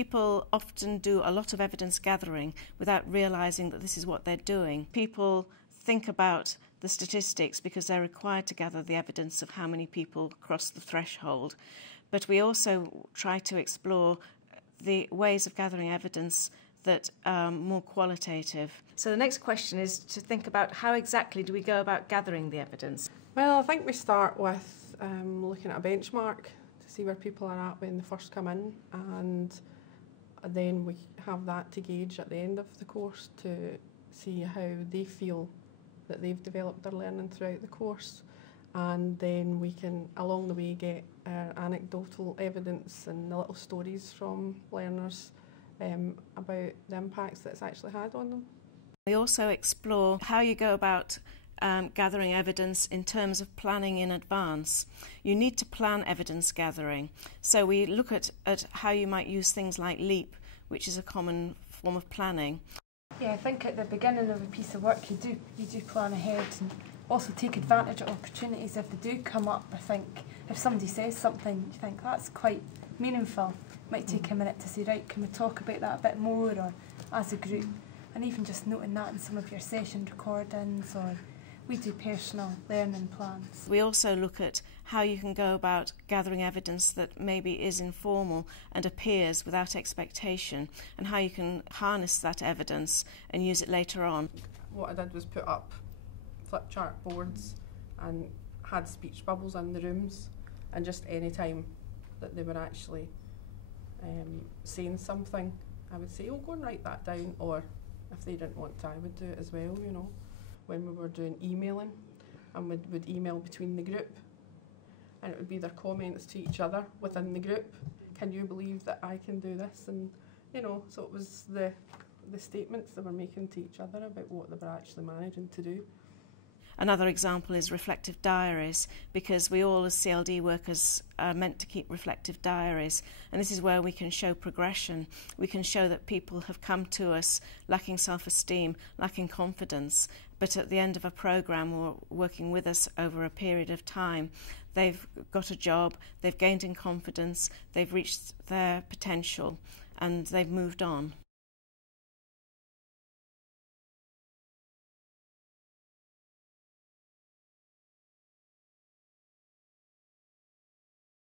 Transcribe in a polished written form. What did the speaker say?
People often do a lot of evidence gathering without realising that this is what they're doing. People think about the statistics because they're required to gather the evidence of how many people cross the threshold. But we also try to explore the ways of gathering evidence that are more qualitative. So the next question is to think about how exactly do we go about gathering the evidence? Well, I think we start with looking at a benchmark to see where people are at when they first come in, and then we have that to gauge at the end of the course to see how they feel that they've developed their learning throughout the course. And then we can, along the way, get anecdotal evidence and the little stories from learners about the impacts that it's actually had on them. We also explore how you go about gathering evidence in terms of planning in advance. You need to plan evidence gathering. So we look at how you might use things like LEAP, which is a common form of planning. Yeah, I think at the beginning of a piece of work you do plan ahead and also take advantage of opportunities if they do come up. I think if somebody says something you think that's quite meaningful, it might take a minute to say, right, can we talk about that a bit more, or as a group, and even just noting that in some of your session recordings, or we do personal learning plans. We also look at how you can go about gathering evidence that maybe is informal and appears without expectation, and how you can harness that evidence and use it later on. What I did was put up flip chart boards and had speech bubbles in the rooms, and just any time that they were actually saying something, I would say, oh, go and write that down, or if they didn't want to, I would do it as well, you know. When we were doing emailing, and would email between the group, and it would be their comments to each other within the group. Can you believe that I can do this? And you know, so it was the statements they were making to each other about what they were actually managing to do. Another example is reflective diaries, because we all as CLD workers are meant to keep reflective diaries, and this is where we can show progression. We can show that people have come to us lacking self-esteem, lacking confidence, but at the end of a programme or working with us over a period of time, they've got a job, they've gained in confidence, they've reached their potential, and they've moved on.